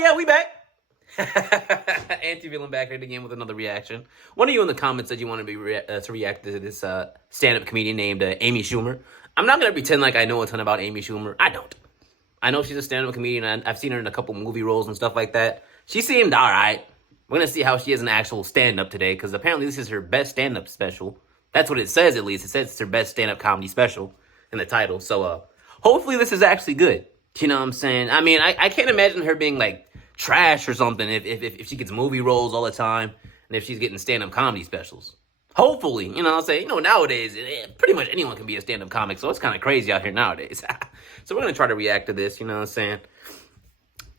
yeah, we back. Anti-villain back here again with another reaction. One of you in the comments said you wanted to react to this stand-up comedian named Amy Schumer. I'm not going to pretend like I know a ton about Amy Schumer. I don't. I know she's a stand-up comedian, and I've seen her in a couple movie roles and stuff like that. She seemed all right. We're going to see how she is an actual stand-up today, because apparently this is her best stand-up special. That's what it says, at least. It says it's her best stand-up comedy special in the title. So, hopefully this is actually good. You know what I'm saying? I mean, I can't imagine her being, like, trash or something if she gets movie roles all the time and if she's getting stand-up comedy specials. Hopefully, you know, I'll say, nowadays, pretty much anyone can be a stand-up comic, so it's kind of crazy out here nowadays. So we're going to try to react to this, you know what I'm saying?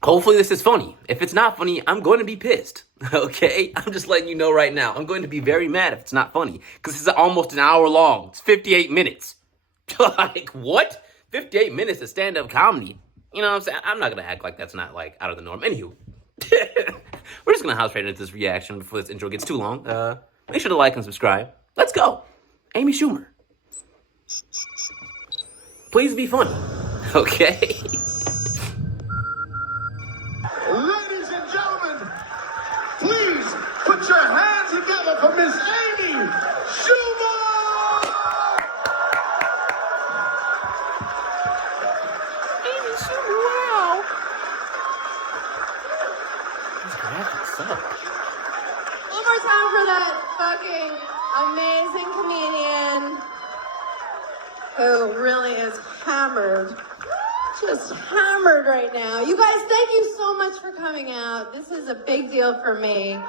Hopefully this is funny. If it's not funny, I'm going to be pissed, okay? I'm just letting you know right now. I'm going to be very mad if it's not funny, because this is almost an hour long. It's 58 minutes. Like, what? 58 minutes of stand-up comedy. You know what I'm saying? I'm not going to act like that's not, like, out of the norm. Anywho, we're just going to house right into this reaction before this intro gets too long. Make sure to like and subscribe. Let's go. Amy Schumer. Please be funny. Okay? Ladies and gentlemen, please put your hands together for Miss Amy Schumer! Amy Schumer, wow. These graphics suck. One more time for that fucking amazing comedian who really is hammered. Just hammered right now. You guys, thank you so much for coming out. This is a big deal for me.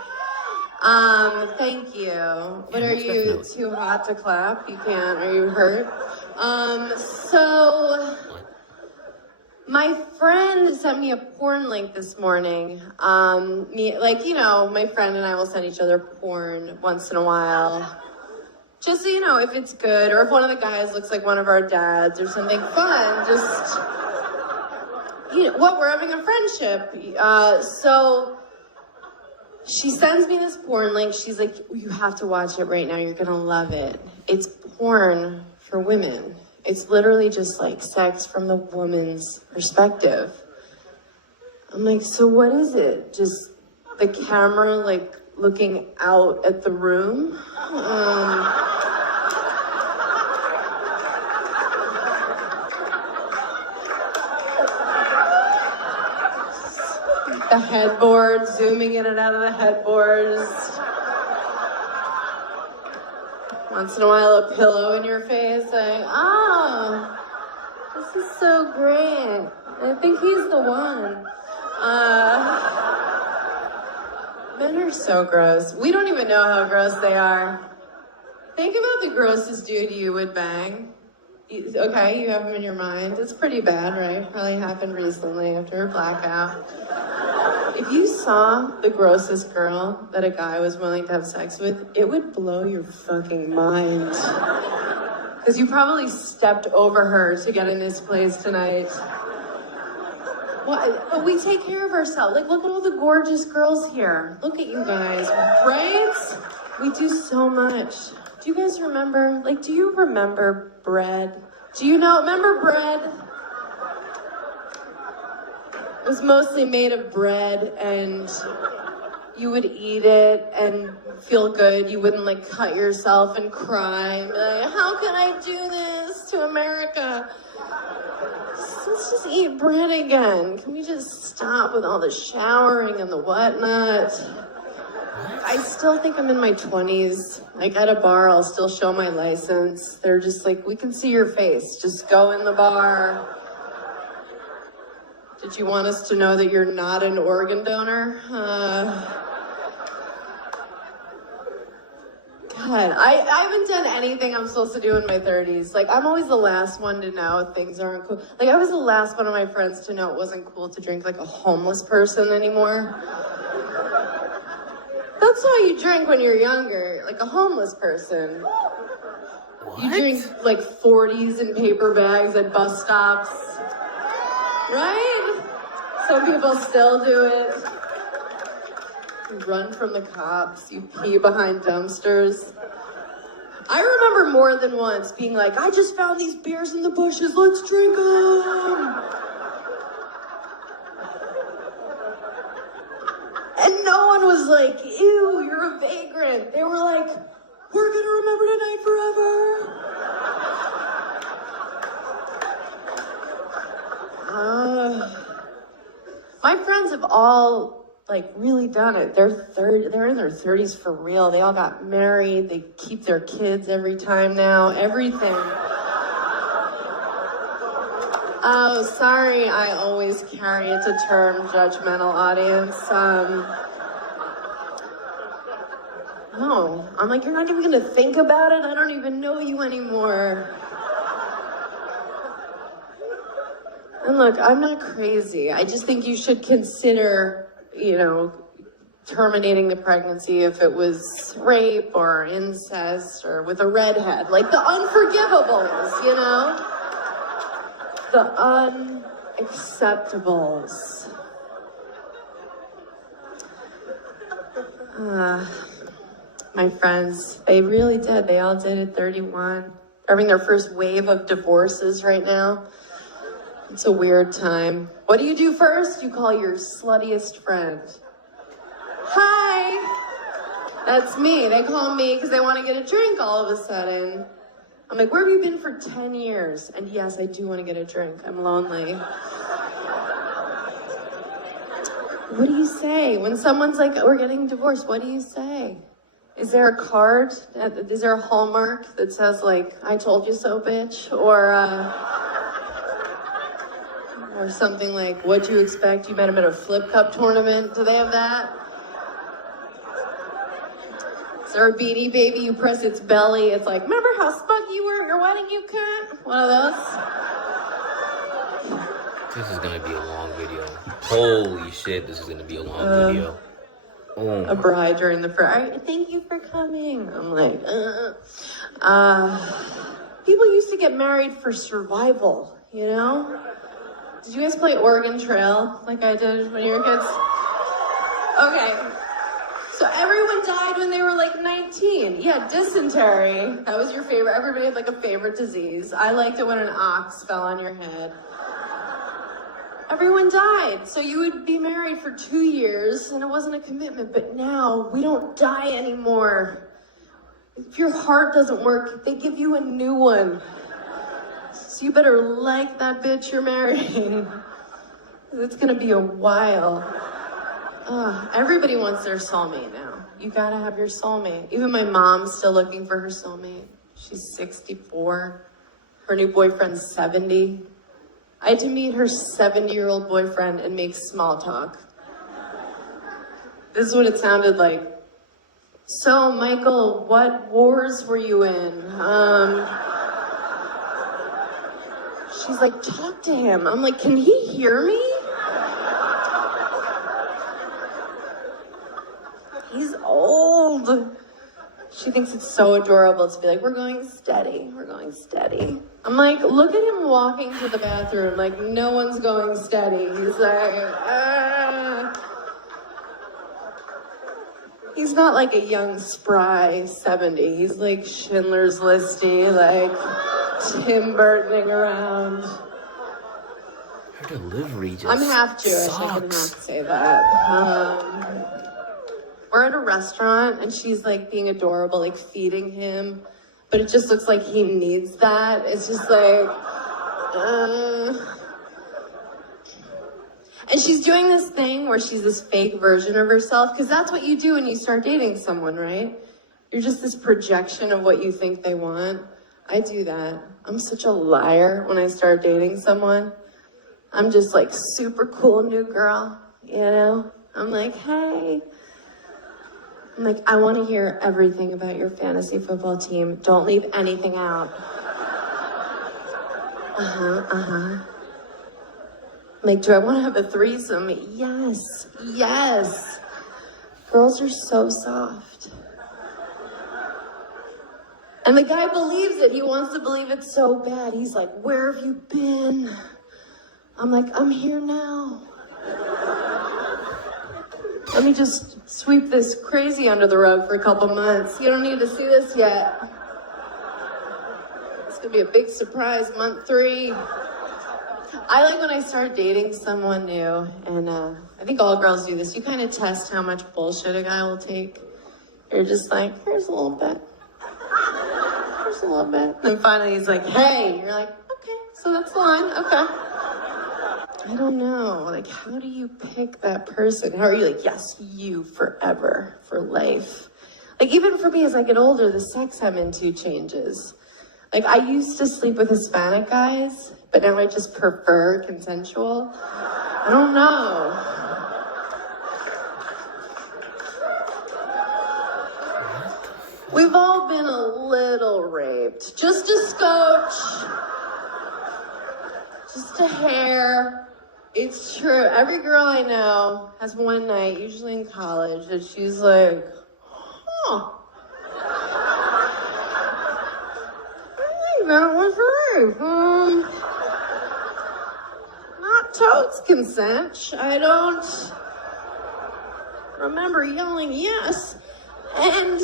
Thank you. What are you, too hot to clap? You can't. Are you hurt? So my friend sent me a porn link this morning. My friend and I will send each other porn once in a while. Just so you know, if it's good, or if one of the guys looks like one of our dads or something fun, just, we're having a friendship. So she sends me this porn link. She's like, you have to watch it right now. You're gonna love it. It's porn for women. It's literally just like sex from the woman's perspective. I'm like, so what is it? Just the camera, like, looking out at the room? The headboard, zooming in and out of the headboards. Once in a while, a pillow in your face saying, oh, this is so great. I think he's the one. Men are so gross. We don't even know how gross they are. Think about the grossest dude you would bang. Okay, you have him in your mind. It's pretty bad, right? Probably happened recently after a blackout. If you saw the grossest girl that a guy was willing to have sex with, it would blow your fucking mind. Because you probably stepped over her to get in this place tonight. Well, but we take care of ourselves. Like, look at all the gorgeous girls here. Look at you guys, right? We do so much. Do you guys remember, do you remember bread? Remember bread? It was mostly made of bread, and you would eat it and feel good. You wouldn't, cut yourself and cry and be like, how can I do this to America? Let's just eat bread again. Can we just stop with all the showering and the whatnot? I still think I'm in my 20s. At a bar, I'll still show my license. They're just like, we can see your face. Just go in the bar. Did you want us to know that you're not an organ donor? God, I haven't done anything I'm supposed to do in my 30s. I'm always the last one to know things aren't cool. I was the last one of my friends to know it wasn't cool to drink like a homeless person anymore. That's how you drink when you're younger, like a homeless person. What? You drink 40s in paper bags at bus stops. Right? Some people still do it. You run from the cops, you pee behind dumpsters. I remember more than once being like, I just found these beers in the bushes, let's drink them. And no one was like, ew, you're a vagrant. They were like, we're gonna remember tonight forever. My friends have all like really done it. They're in their 30s for real. They all got married. They keep their kids every time now. Everything. Oh, sorry, I always carry it to term, judgmental audience. No, I'm like, you're not even gonna think about it? I don't even know you anymore. And look, I'm not crazy. I just think you should consider, terminating the pregnancy if it was rape or incest or with a redhead. Like the unforgivables, The unacceptables. My friends, they really did. They all did at 31. They're having their first wave of divorces right now. It's a weird time. What do you do first? You call your sluttiest friend. Hi! That's me. They call me because they want to get a drink all of a sudden. I'm like, where have you been for 10 years? And yes, I do want to get a drink. I'm lonely. What do you say? When someone's like, we're getting divorced, what do you say? Is there a card? Is there a hallmark that says, like, I told you so, bitch? Or something like, what'd you expect? You met him at a flip cup tournament? Do they have that? Is there a Beanie Baby? You press its belly. It's like, remember how smug you were at your wedding, you cunt? One of those. This is gonna be a long video. Holy shit, this is gonna be a long video. Oh. A bride during the prayer. Thank you for coming. I'm like, people used to get married for survival, Did you guys play Oregon Trail like I did when you were kids? Okay. So everyone died when they were like 19. Yeah, dysentery. That was your favorite. Everybody had like a favorite disease. I liked it when an ox fell on your head. Everyone died. So you would be married for 2 years and it wasn't a commitment. But now we don't die anymore. If your heart doesn't work, they give you a new one. So you better like that bitch you're marrying. It's gonna be a while. Everybody wants their soulmate now. You gotta have your soulmate. Even my mom's still looking for her soulmate. She's 64. Her new boyfriend's 70. I had to meet her 70-year-old boyfriend and make small talk. This is what it sounded like. So, Michael, what wars were you in? She's like, talk to him. I'm like, can he hear me? He's old. She thinks it's so adorable to be like, we're going steady. I'm like, look at him walking to the bathroom. Like, no one's going steady. He's like, He's not like a young, spry 70. He's like Schindler's Listy, like Tim Burtoning around. Her delivery just I'm half Jewish. sucks. I didn't have to say that. We're at a restaurant and she's like being adorable, like feeding him, but it just looks like he needs that. It's just like, And she's doing this thing where she's this fake version of herself, because that's what you do when you start dating someone, right? You're just this projection of what you think they want. I do that. I'm such a liar when I start dating someone. I'm just like super cool new girl, I'm like, hey. I'm like, I want to hear everything about your fantasy football team. Don't leave anything out. I'm like, do I want to have a threesome? Yes. Girls are so soft. And the guy believes it. He wants to believe it so bad. He's like, where have you been? I'm like, I'm here now. Let me just sweep this crazy under the rug for a couple months. You don't need to see this yet. It's gonna be a big surprise, month 3. I like when I start dating someone new, and I think all girls do this. You kind of test how much bullshit a guy will take. You're just like, here's a little bit. Here's a little bit. Then finally he's like, hey. You're like, okay, so that's the line. Okay. I don't know. Like, how do you pick that person? How are you like, yes, you forever, for life? Like, even for me, as I get older, the sex I'm into changes. Like, I used to sleep with Hispanic guys, but now I just prefer consensual. I don't know. We've all been a little raped. Just a scotch. Just a hair. It's true. Every girl I know has one night, usually in college, that she's like, huh. I think that was right. Not totes consent. I don't remember yelling yes. And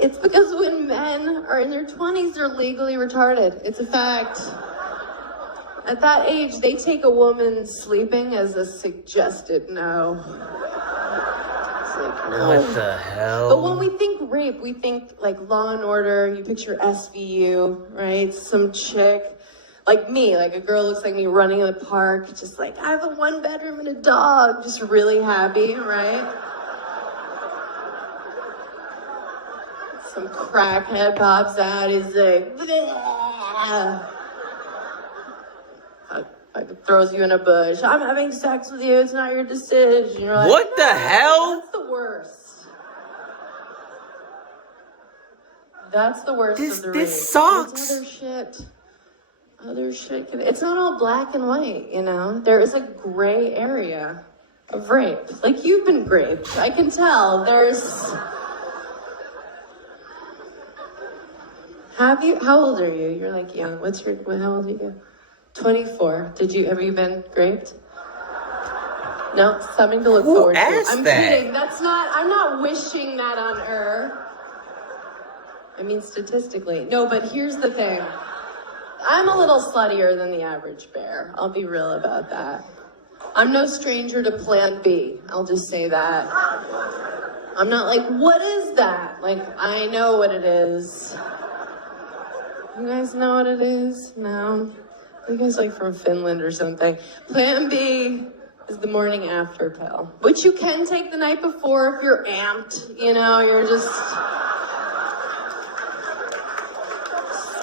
it's because when men are in their 20s, they're legally retarded. It's a fact. At that age, they take a woman sleeping as a suggested no. It's like, no. What the hell? But when we think rape, we think like Law and Order. You picture SVU, right? Some chick, like me, like a girl looks like me running in the park, just like, I have a 1-bedroom and a dog, just really happy, right? Some crackhead pops out, he's like, bleh. Throws you in a bush. I'm having sex with you. It's not your decision. You're like, what the hell? That's the worst. That's the worst of the rape. This sucks. There's other shit. It's not all black and white, you know? There is a gray area of rape. Like, you've been raped. I can tell. Have you? How old are you? You're like young. How old are you? 24. Have you been raped? No, something to look forward to. I'm kidding. I'm not wishing that on her. I mean, statistically. No, but here's the thing. I'm a little sluttier than the average bear. I'll be real about that. I'm no stranger to Plan B. I'll just say that. I'm not like, what is that? Like, I know what it is. You guys know what it is? No? You guys like from Finland or something. Plan B is the morning after pill, which you can take the night before if you're amped, you know, you're just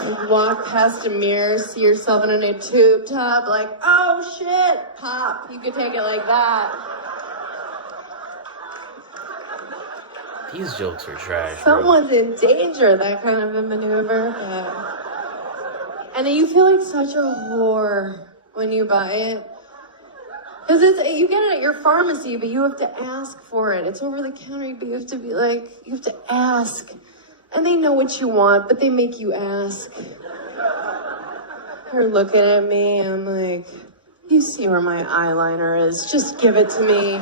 like walk past a mirror, see yourself in a new tube top, like, oh shit, pop. You could take it like that. These jokes are trash. Someone's in danger, that kind of a maneuver, but... And then you feel like such a whore when you buy it. Because you get it at your pharmacy, but you have to ask for it. It's over the counter, but you have to ask. And they know what you want, but they make you ask. They're looking at me, I'm like, you see where my eyeliner is, just give it to me.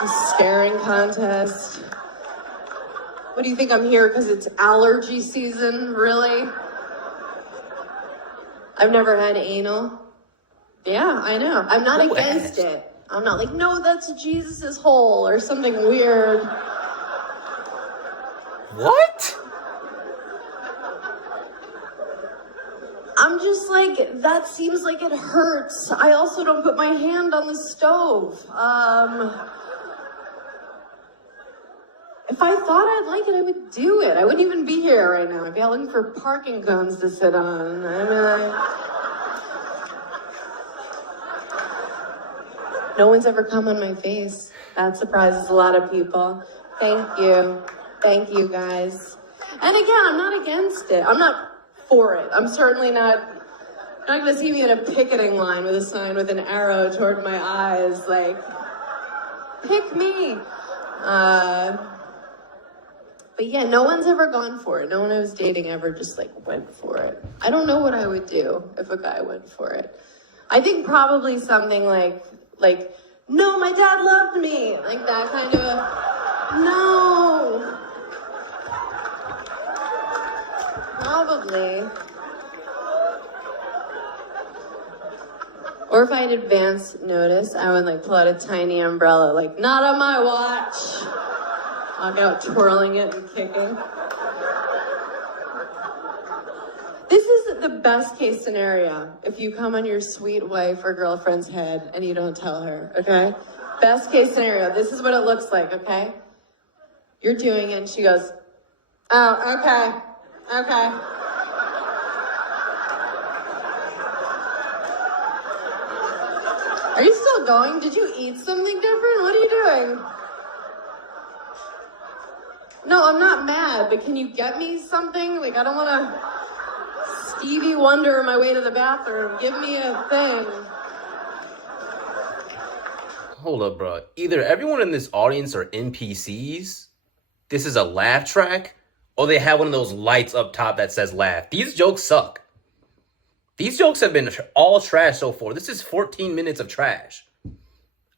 A staring contest. What do you think, I'm here because it's allergy season? Really? I've never had anal. Yeah, I know. I'm not against it. I'm not like, no, that's Jesus's hole or something weird. What? I'm just like, that seems like it hurts. I also don't put my hand on the stove. If I thought I'd like it, I would do it. I wouldn't even be here right now. I'd be out looking for parking cones to sit on. I mean, no one's ever come on my face. That surprises a lot of people. Thank you. Thank you, guys. And again, I'm not against it. I'm not for it. I'm certainly not going to see me in a picketing line with a sign with an arrow toward my eyes, like, pick me. But yeah, no one's ever gone for it. No one I was dating ever just like went for it. I don't know what I would do if a guy went for it. I think probably something like, no, my dad loved me. Like that kind of a, no. Probably. Or if I had advance notice, I would like pull out a tiny umbrella, like, not on my watch. I'll go out twirling it and kicking. This is the best case scenario if you come on your sweet wife or girlfriend's head and you don't tell her, okay? Best case scenario, this is what it looks like, okay? You're doing it and she goes, oh, okay. Are you still going? Did you eat something different? What are you doing? No, I'm not mad, but can you get me something? Like, I don't want to Stevie Wonder my way to the bathroom. Give me a thing. Hold up, bro. Either everyone in this audience are NPCs, this is a laugh track, or they have one of those lights up top that says laugh. These jokes suck. These jokes have been all trash so far. This is 14 minutes of trash.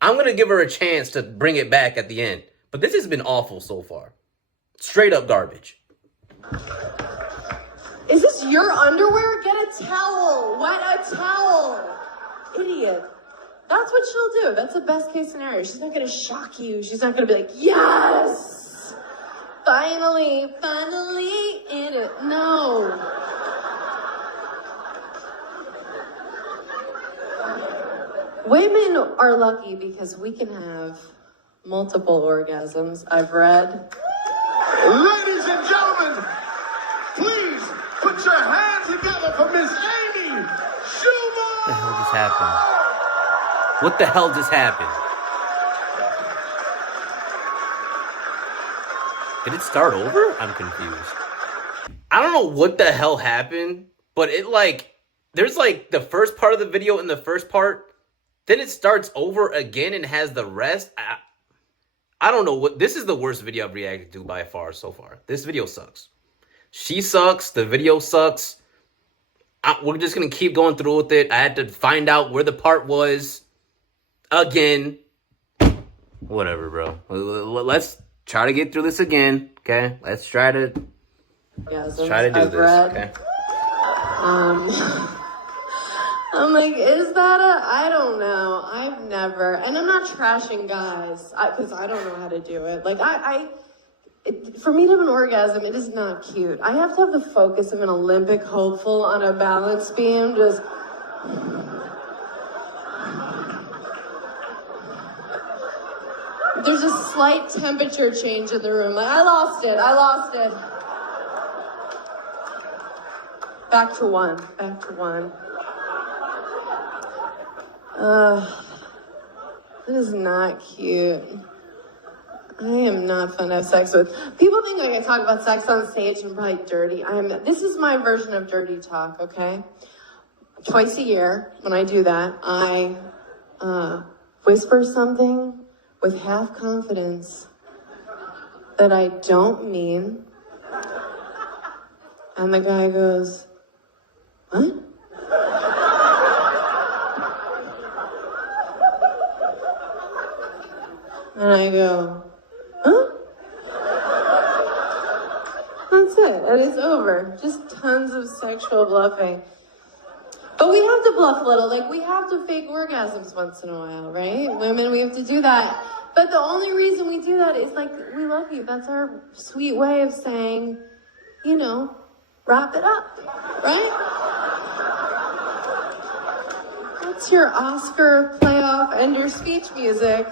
I'm going to give her a chance to bring it back at the end. But this has been awful so far. Straight up garbage. Is this your underwear? Get a towel. Wet a towel. Idiot. That's what she'll do. That's the best case scenario. She's not going to shock you. She's not going to be like, yes! Finally in it. No. Women are lucky because we can have multiple orgasms. I've read. Ladies and gentlemen, please put your hands together for Miss Amy Schumer! What the hell just happened? What the hell just happened? Did it start over? I'm confused. I don't know what the hell happened, but it there's the first part of the video in the first part, then it starts over again and has the rest. I don't know what, this is the worst video I've reacted to by far so far. This video sucks. She sucks, the video sucks. We're just gonna keep going through with it. I had to find out where the part was again. Whatever, bro. Let's try to get through this again, okay? Let's try to do this, okay? I'm like, is that I don't know. I've never, and I'm not trashing guys, because I don't know how to do it. Like, for me to have an orgasm, it is not cute. I have to have the focus of an Olympic hopeful on a balance beam, just... There's a slight temperature change in the room. Like, I lost it. Back to one. That is not cute. I am not fun to have sex with. People think I talk about sex on stage and I'm probably dirty. This is my version of dirty talk, okay? Twice a year, when I do that, I whisper something with half confidence that I don't mean. And the guy goes, what? And I go, huh? That's it. And it's over. Just tons of sexual bluffing. But we have to bluff a little. Like, we have to fake orgasms once in a while, right? Women, we have to do that. But the only reason we do that is, like, we love you. That's our sweet way of saying, you know, wrap it up, right? That's your Oscar playoff ender speech music.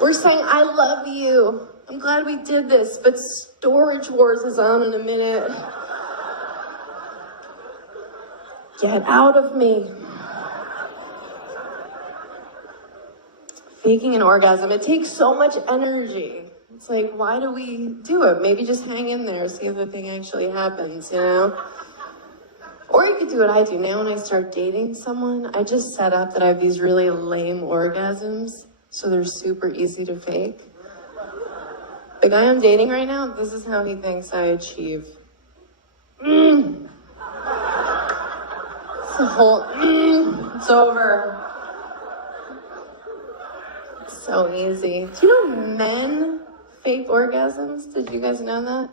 We're saying, I love you. I'm glad we did this, but Storage Wars is on in a minute. Get out of me. Faking an orgasm, it takes so much energy. It's like, why do we do it? Maybe just hang in there, see if the thing actually happens, you know? Or you could do what I do. Now when I start dating someone, I just set up that I have these really lame orgasms, so they're super easy to fake. The guy I'm dating right now, this is how he thinks I achieve. It's a whole, it's over. It's so easy. Do you know men fake orgasms? Did you guys know that?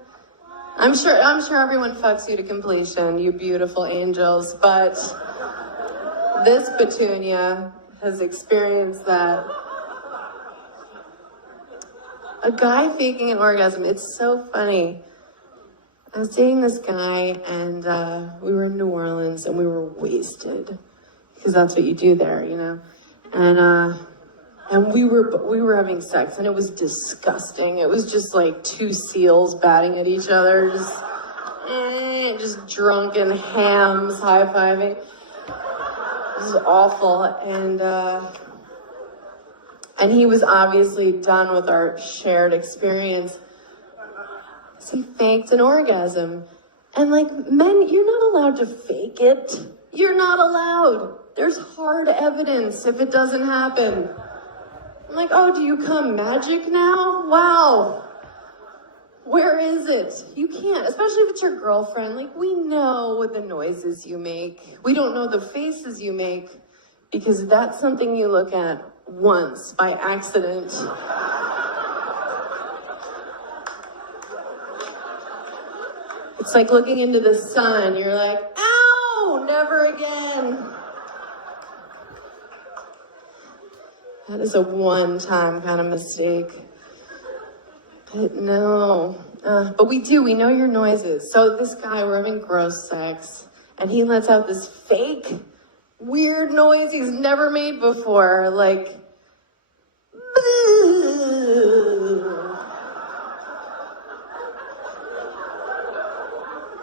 I'm sure everyone fucks you to completion, you beautiful angels, but this Petunia has experienced that. A guy faking an orgasm. It's so funny. I was dating this guy, and we were in New Orleans, and we were wasted, because that's what you do there, you know. And we were having sex, and it was disgusting. It was just like two seals batting at each other, just drunken hams high-fiving. This is awful, and he was obviously done with our shared experience. So he faked an orgasm. And like, men, you're not allowed to fake it. You're not allowed. There's hard evidence if it doesn't happen. I'm like, oh, do you come magic now? Wow. Where is it? You can't, especially if it's your girlfriend. Like, we know the noises you make. We don't know the faces you make, because that's something you look at once by accident. It's like looking into the sun. You're like, ow, never again. That is a one-time kind of mistake. But no. But we know your noises. So this guy, we're having gross sex, and he lets out this fake, weird noise he's never made before, like,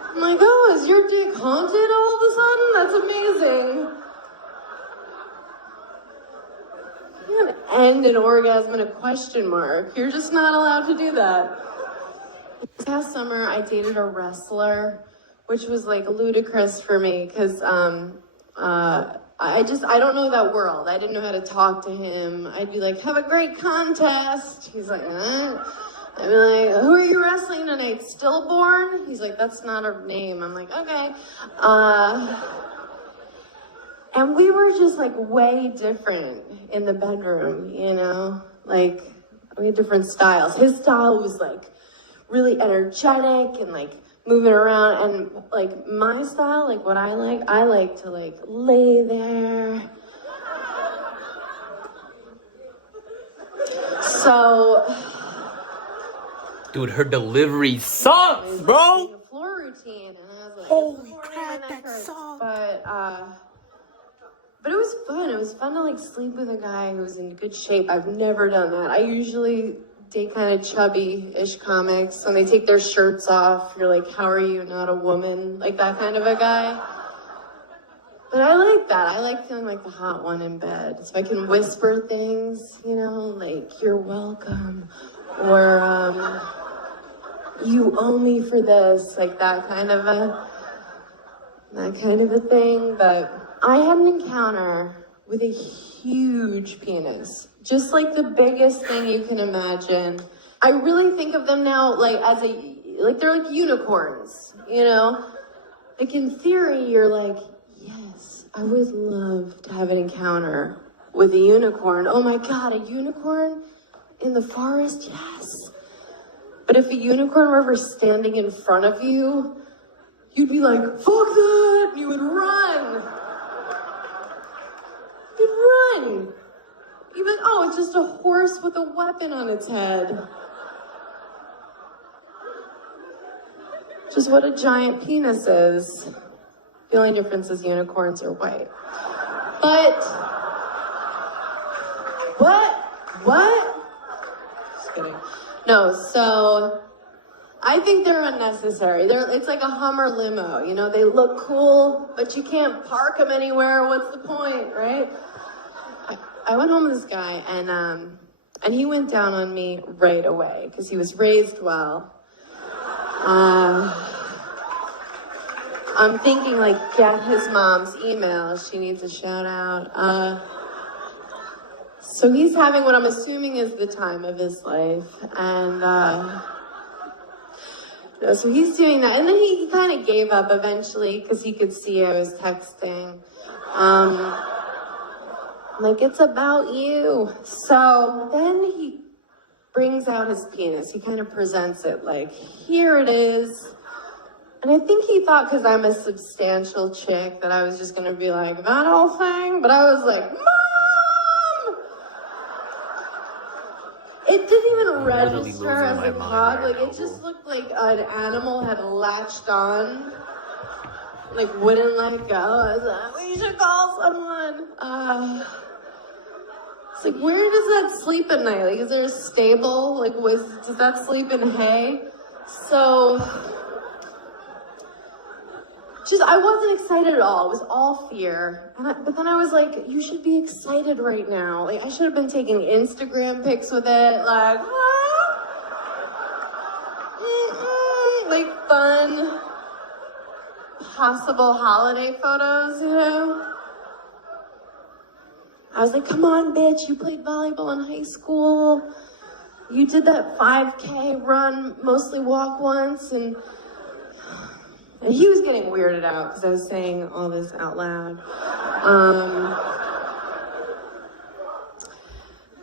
I'm like, oh, is your dick haunted all of a sudden? That's amazing. You can't end an orgasm in a question mark. You're just not allowed to do that. This past summer, I dated a wrestler, which was like ludicrous for me, because I don't know that world. I didn't know how to talk to him. I'd be like, have a great contest. He's like, I'd be like, who are you wrestling tonight? Stillborn? He's like, that's not a name. I'm like, okay. And we were just like way different in the bedroom, you know? Like, we had different styles. His style was like really energetic and like moving around, and like my style, like what I like to like lay there. So, dude, her delivery sucks, bro. A floor routine, and I was like, holy crap, that sucks. But it was fun. It was fun to like sleep with a guy who was in good shape. I've never done that. I usually date kind of chubby-ish comics. When they take their shirts off, you're like, how are you not a woman? Like that kind of a guy. But I like that. I like feeling like the hot one in bed. So I can whisper things, you know, like, you're welcome. Or, you owe me for this. Like that kind of a thing. But I had an encounter with a huge penis. Just like the biggest thing you can imagine. I really think of them now like they're like unicorns, you know? Like in theory, you're like, yes, I would love to have an encounter with a unicorn. Oh my God, a unicorn in the forest? Yes. But if a unicorn were ever standing in front of you, you'd be like, fuck that! You would run. You'd run. You'd be like, oh, it's just a horse with a weapon on its head. Just what a giant penis is. The only difference is unicorns are white. But, what? Just kidding. No, so, I think they're unnecessary. It's like a Hummer limo, you know? They look cool, but you can't park them anywhere. What's the point, right? I went home with this guy, and he went down on me right away, because he was raised well. I'm thinking, like, get his mom's email. She needs a shout out. So he's having what I'm assuming is the time of his life. And, so he's doing that. And then he kind of gave up eventually because he could see I was texting. Like, it's about you. So then he brings out his penis. He kind of presents it like, here it is. And I think he thought because I'm a substantial chick that I was just gonna be like, that whole thing? But I was like, Mom! It didn't even register as a cock. Like, it just looked like an animal had latched on. Like, wouldn't let go. I was like, we should call someone. It's like, where does that sleep at night? Like, is there a stable? Like, does that sleep in hay? So, I wasn't excited at all. It was all fear. But then I was like, you should be excited right now. Like, I should have been taking Instagram pics with it. Like, like fun, possible holiday photos, you know? I was like, come on, bitch, you played volleyball in high school. You did that 5K run, mostly walk once, and he was getting weirded out because I was saying all this out loud.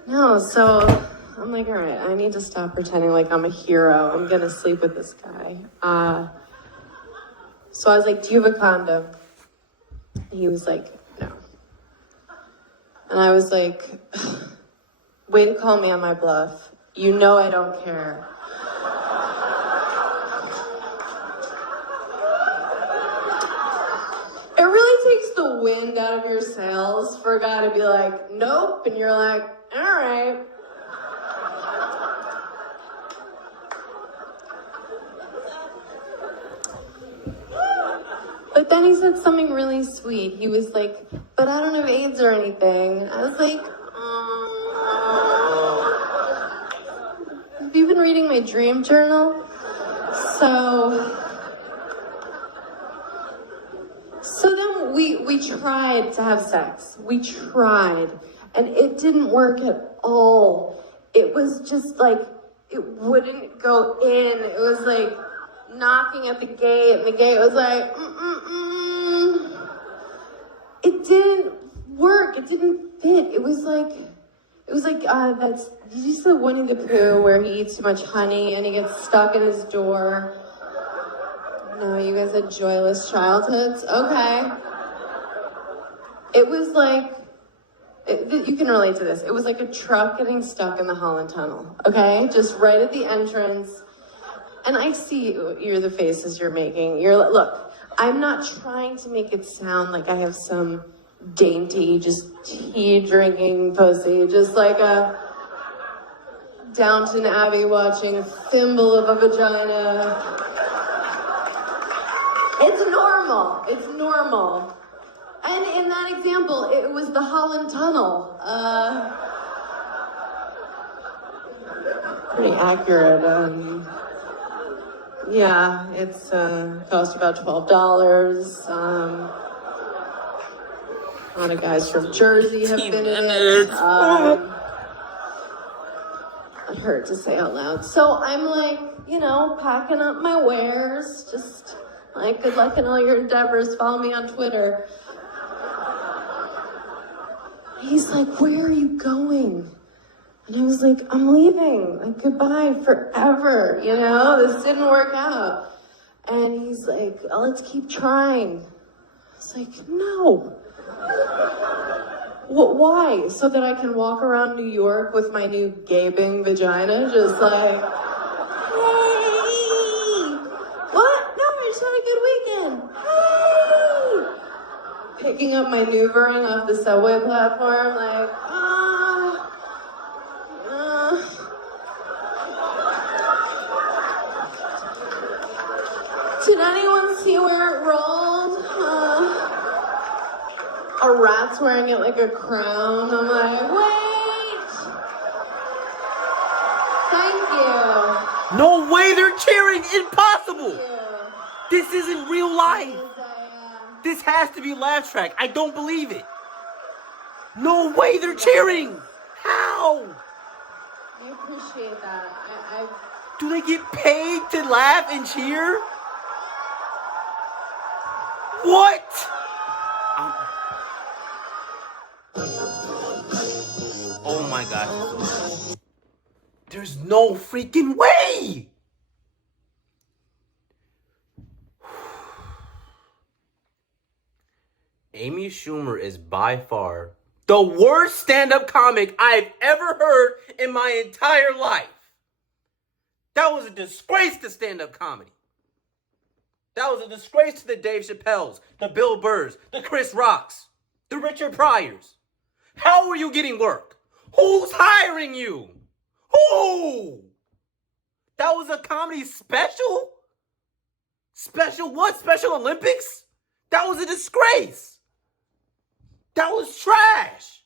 No, so I'm like, all right, I need to stop pretending like I'm a hero. I'm gonna sleep with this guy. So I was like, do you have a condom? He was like, no. And I was like, way to call me on my bluff. You know I don't care. It really takes the wind out of your sails for a guy to be like, nope, and you're like, all right. But then he said something really sweet. He was like, but I don't have AIDS or anything. I was like, have you been reading my dream journal? So then we tried to have sex. We tried. And it didn't work at all. It was just like, it wouldn't go in. It was like knocking at the gate, and the gate was like, It didn't work. It didn't fit. It was like, did you see the Winnie the Pooh where he eats too much honey and he gets stuck in his door? No, you guys had joyless childhoods? Okay. It was like, you can relate to this. It was like a truck getting stuck in the Holland Tunnel, okay? Just right at the entrance. And I see you're the faces you're making. Look, I'm not trying to make it sound like I have some dainty, just tea-drinking pussy, just like a Downton Abbey watching thimble of a vagina. It's normal. It's normal. And in that example, it was the Holland Tunnel. Pretty accurate. Yeah, it's cost about $12. A lot of guys from Jersey have been in it. It hurt to say out loud. So I'm like, packing up my wares, just like, good luck in all your endeavors. Follow me on Twitter. He's like, where are you going? And I was like, I'm leaving. Like, goodbye forever. This didn't work out. And he's like, oh, let's keep trying. I was like, no. Why? So that I can walk around New York with my new gaping vagina, just like, hey! What? No, I just had a good weekend. Hey! Picking up my Nouvering off the subway platform, like, Did anyone see where it rolled? A rat's wearing it like a crown. I'm like, wait! Thank you. No way, they're cheering! Impossible! Thank you. This isn't real life! This has to be laugh track. I don't believe it. No way, they're cheering! How? I appreciate that. Do they get paid to laugh and cheer? What? Oh my gosh. There's no freaking way! Amy Schumer is by far the worst stand-up comic I've ever heard in my entire life. That was a disgrace to stand-up comedy. That was a disgrace to the Dave Chappelles, the Bill Burrs, the Chris Rocks, the Richard Pryors. How are you getting work? Who's hiring you? Who? That was a comedy special? Special what? Special Olympics? That was a disgrace. That was trash.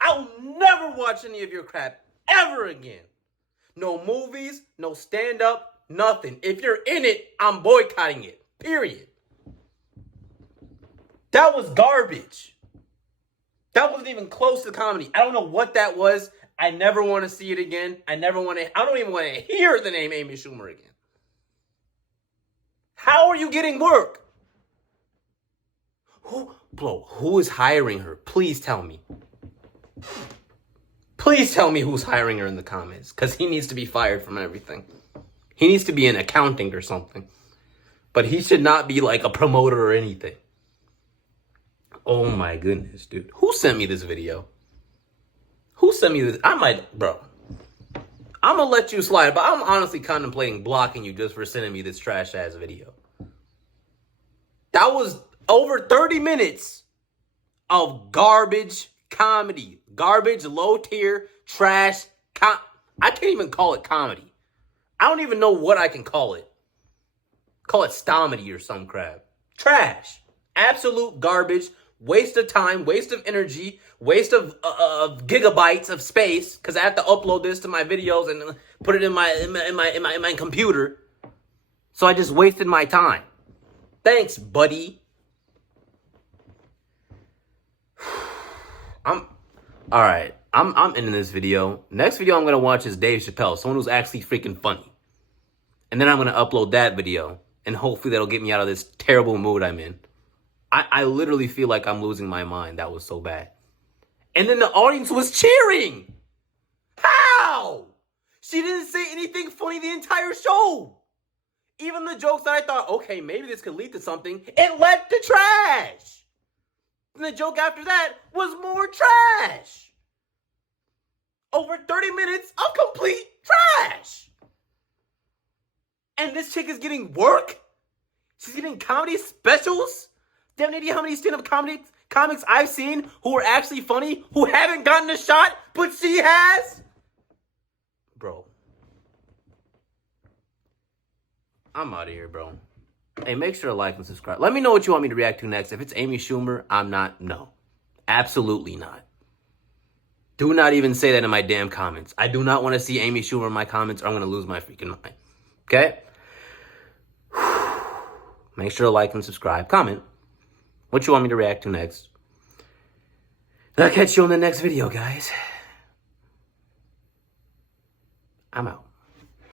I'll never watch any of your crap ever again. No movies, no stand-up, nothing. If you're in it, I'm boycotting it. Period. That was garbage. That wasn't even close to comedy. I don't know what that was. I never want to see it again. I don't even want to hear the name Amy Schumer again. How are you getting work? Who is hiring her? Please tell me. Please tell me who's hiring her in the comments. Because he needs to be fired from everything. He needs to be in accounting or something. But he should not be like a promoter or anything. Oh my goodness, dude. Who sent me this video? Who sent me this? I'm going to let you slide, but I'm honestly contemplating blocking you just for sending me this trash-ass video. That was over 30 minutes of garbage comedy. Garbage, low-tier, trash. I can't even call it comedy. I don't even know what I can call it. Call it stomedy or some crap. Trash. Absolute garbage. Waste of time, waste of energy, waste of gigabytes of space, because I have to upload this to my videos and put it in my computer. So I just wasted my time. Thanks, buddy. All right. I'm ending this video. Next video I'm gonna watch is Dave Chappelle, someone who's actually freaking funny. And then I'm gonna upload that video, and hopefully that'll get me out of this terrible mood I'm in. I literally feel like I'm losing my mind. That was so bad. And then the audience was cheering. How? She didn't say anything funny the entire show. Even the jokes that I thought, okay, maybe this could lead to something, it led to trash. And the joke after that was more trash. Over 30 minutes of complete trash. And this chick is getting work? She's getting comedy specials? Do you have any idea how many stand-up comics I've seen who are actually funny, who haven't gotten a shot, but she has? Bro. I'm out of here, bro. Hey, make sure to like and subscribe. Let me know what you want me to react to next. If it's Amy Schumer, I'm not. No. Absolutely not. Do not even say that in my damn comments. I do not want to see Amy Schumer in my comments or I'm going to lose my freaking mind. Okay? Make sure to like and subscribe. Comment what you want me to react to next. And I'll catch you on the next video, guys. I'm out.